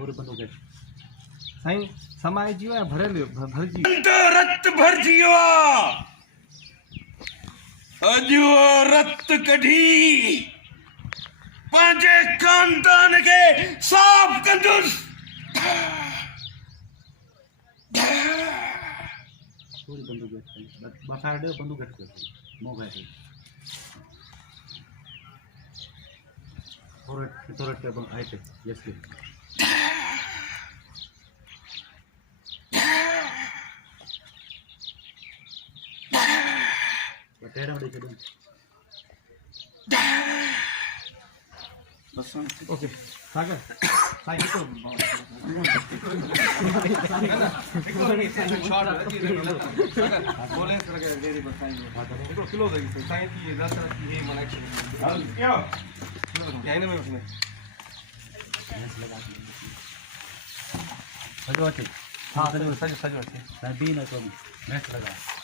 और बंदूक है साईं समाय जीव है भरेल भरजी रत भर जियो अजो रत कढी पांजे खानदान के साफ कंदुस थोड़ी बंदूक है बसाड़े बंदूक है मोबाइल है थोड़ा के बंद आए थे जैसे टेढ़ा उड़े चलो बस ओके सागर साई तो बोले सर के डेरी बताइए एक किलो देगी साई की 10 की है मन एक्शन क्या क्या है ना उसमें सजवा थे हां सजवा सजवा सभी ना तो मैच लगा